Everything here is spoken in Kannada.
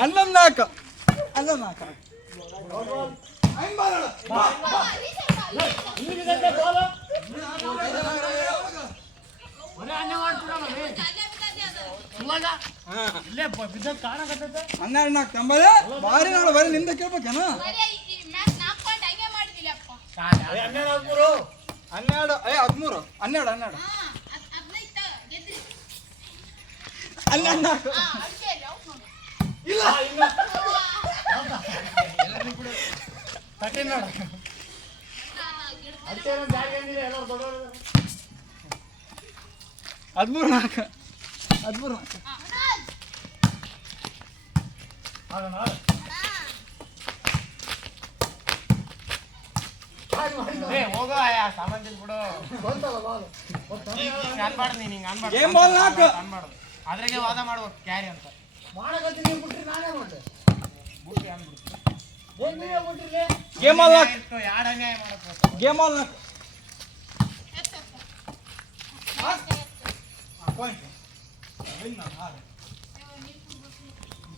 ಹನ್ನೊಂದು ನಾಲ್ಕು ಹನ್ನೊಂದು ನಾಲ್ಕು ಹನ್ನೆರಡು ನಾಲ್ಕು ತಂಬದ ಬಾರಿ ನೋಡು ಬರೀ ನಿಮ್ದ ಕೇಳ್ಬೇಕೇನು ಹನ್ನೆರಡು 13 ಹನ್ನೆರಡು ಹನ್ನೆರಡು ಹನ್ನೆರಡು ನಾಲ್ಕು ಇಲ್ಲ 13 13 ನಾಲ್ಕು 13 ಹೋಗೋ ಸಾಮಾನ್ ಬಿಡು ಅನ್ಬಾರ್ದು ನೀನು ಹಿಂಗೆ ಅನ್ಬಾರ್ದು ಅದ್ರಾಗೆ ವಾದ ಮಾಡ್ಬೇಕು ಕ್ಯಾರಿ ಅಂತ ಗೇಮ್ ಆಲ್ ಯಾರು ಅನ್ಯಾಯ ಮಾಡಬೇಕು ಗೇಮ್ ಆಲ್ ಪಾಯಿಂಟ್